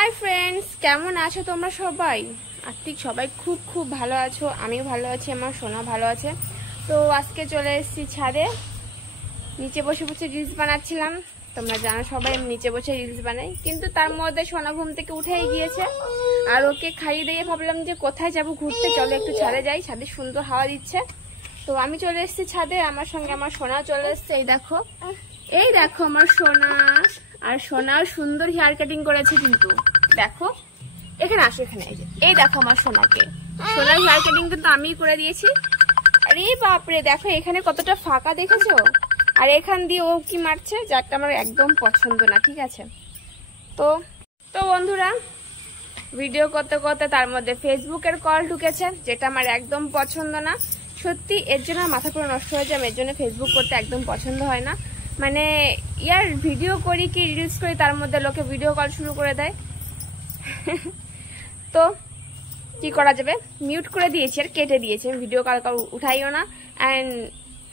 Hi friends, কেমন আছো তোমরা সবাই? আর্থিক সবাই খুব খুব ভালো আছো, আমিও ভালো আছি, আমার সোনা ভালো আছে। তো আজকে চলে এসেছি ছাদে, নিচে বসে বসে রিলস বানাচ্ছিলাম। তোমরা জানো সবাই আমি নিচে বসে রিলস বানাই, কিন্তু তার মধ্যে সোনা ঘুম থেকে উঠেই গিয়েছে। আর ওকে খাইয়ে দিয়ে ভাবলাম যে কোথায় যাব ঘুরতে, চলো একটু ছাদে যাই, ছাদে সুন্দর হাওয়া দিচ্ছে। তো আমি চলে এসেছি ছাদে, আমার সঙ্গে আমার সোনা চলে এসছে। এই দেখো আমার সোনা। আর সোনাও সুন্দর হেয়ার কাটিং করেছে, কিন্তু দেখো এখানে আসো, এখানে এই দেখো আমার সোনাকে। সোনার হেয়ার কাটিং কিন্তু আমিই করে দিয়েছি। আরে বাপরে, দেখো এখানে কতটা ফাঁকা দেখেছো? আর এখান দিয়ে ও কি মারছে, যারটা আমার একদম পছন্দ না, ঠিক আছে? তো বন্ধুরা, ভিডিও করতে করতে তার মধ্যে ফেসবুকের কল ঢুকেছে, যেটা আমার একদম পছন্দ না। সত্যি এর জন্য মাথা পুরো নষ্ট হয়ে যায়। এর জন্য ফেসবুক করতে একদম পছন্দ হয় না। মানে ইয়ার ভিডিও করি কি রিলস করি, তার মধ্যে লোকে ভিডিও কল শুরু করে দেয়। তো কি করা যাবে, মিউট করে দিয়েছি আর কেটে দিয়েছি। ভিডিও কল উঠাইও না, অ্যান্ড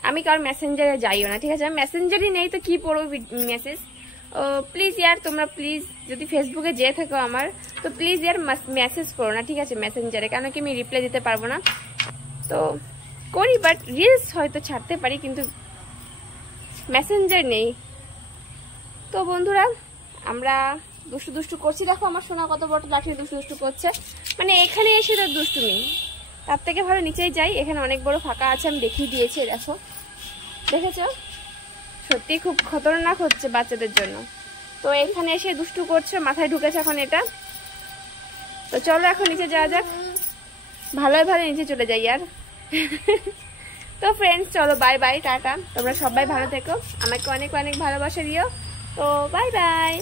আমি কার মেসেঞ্জারে যাইও না, ঠিক আছে? মেসেঞ্জারই নেই তো কি পড়বো মেসেজ। প্লিজ ইয়ার তোমরা প্লিজ যদি ফেসবুকে যেয়ে থাকো আমার, তো প্লিজ ইয়ার মেসেজ করো না, ঠিক আছে? মেসেঞ্জারে, কেন কি আমি রিপ্লাই দিতে পারবো না। তো করি, বাট রিলস হয়তো ছাড়তে পারি, কিন্তু মেসেঞ্জার নেই। তো বন্ধুরা, আমরা দুষ্টু দুষ্টু করছি। দেখো আমার সোনা কত বড় লাঠি দুষ্টু দুষ্টু করছে, মানে এখানে এসে তো দুষ্টুমি। তার থেকে ভালো নিচেই যাই, এখানে অনেক বড় ফাঁকা আছে, আমি দেখিয়ে দিয়েছি। দেখো, দেখেছো? সত্যি খুব খতরনাক হচ্ছে বাচ্চাদের জন্য। তো এখানে এসে দুষ্টু করছে, মাথায় ঢুকেছে এখন এটা। তো চলো এখন নিচে যাওয়া যাক, ভালোই ভালো নিচে চলে যাই আর। তো ফ্রেন্ডস চলো, বাই বাই, টাটা। তোমরা সবাই ভালো থেকো, আমাকে অনেক অনেক ভালোবাসা দিও। তো বাই বাই।